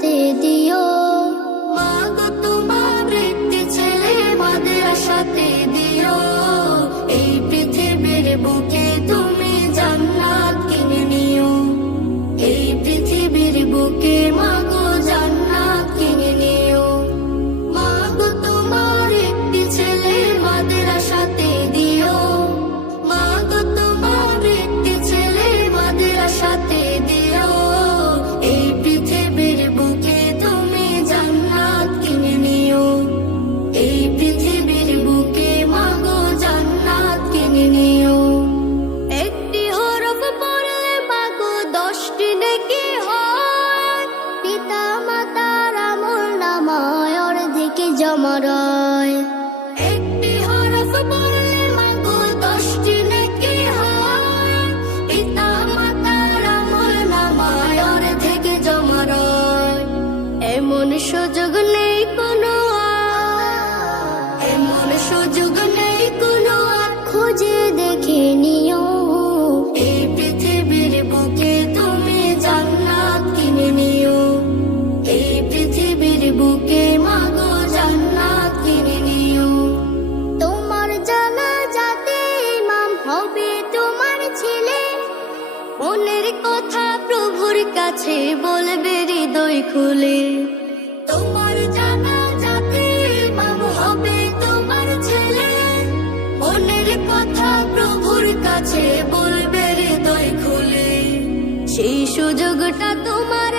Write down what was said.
সাথে দিও। মাগো তোমার একটি ছেলে মাদ্রাসাতে দিও। এই পৃথিবীর বুকে তুমি জান্নাত কিনে নিও। এই পৃথিবীর বুকে মাগো জান্নাত কিনে নিও। মাগো তোমার একটি ছেলে মাদ্রাসাতে দিও। মাগো তোমার একটি ছেলে মাদ্রাসাতে দিও। এই পৃথিবীর বুকে তুমি জান্নাত কিনে নিও। এই পৃথিবীর বুকে মাগো জান্নাত কিনে নিও। একটি হরফ পড়লে মাগো 10টি নেকি হয়। পিতা মাতার আমলনামায় অর্ধেক জমা রয়। একটি হরফ পড়লে মাগো 10টি নেকি হয়। পিতা মাতার আমলনামায় অর্ধেক জমা রয়। এমন সুযোগ নেই কোনো আর, এমন সুযোগ নেই কোনো আর, খুঁজে দেখে নিও। এই পৃথিবীর বুকে তুমি জান্নাত কিনে নিও। এই পৃথিবীর বুকে মাগো জান্নাত কিনে নিও। তোমার জানাজাতে ইমাম হবে তোমার ছেলে। মনের কথা প্রভুর কাছে বলবে হৃদয় খুলে। তোমার জানাজাতে ইমাম হবে তোমার ছেলে। মনের কথা প্রভুর কাছে বলবে হৃদয় খুলে। সেই সুযোগটা তোমার